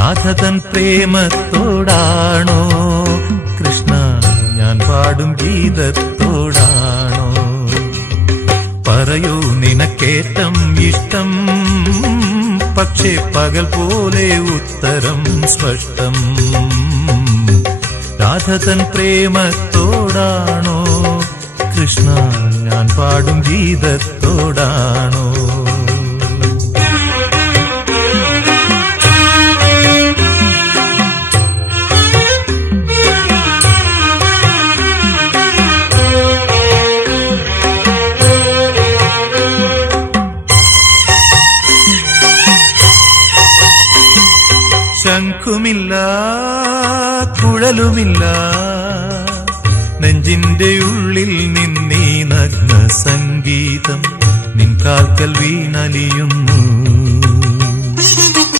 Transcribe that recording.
രാധതൻ പ്രേമത്തോടാണോ കൃഷ്ണ ഞാൻ പാടും ഗീതത്തോടാണോ? പറയൂ നിനക്കേറ്റം ഇഷ്ടം, പക്ഷേ പകൽ പോലെ ഉത്തരം സ്പഷ്ടം. രാധതൻ പ്രേമത്തോടാണോ കൃഷ്ണ ഞാൻ പാടും ഗീതത്തോടാണോ? ശംഖുമില്ല കുഴലുമില്ല, നെഞ്ചിന്റെ ഉള്ളിൽ നിന്നീ നഗ്ന സംഗീതം നിൻ കാൽക്കൽ വീണലിയുന്നു.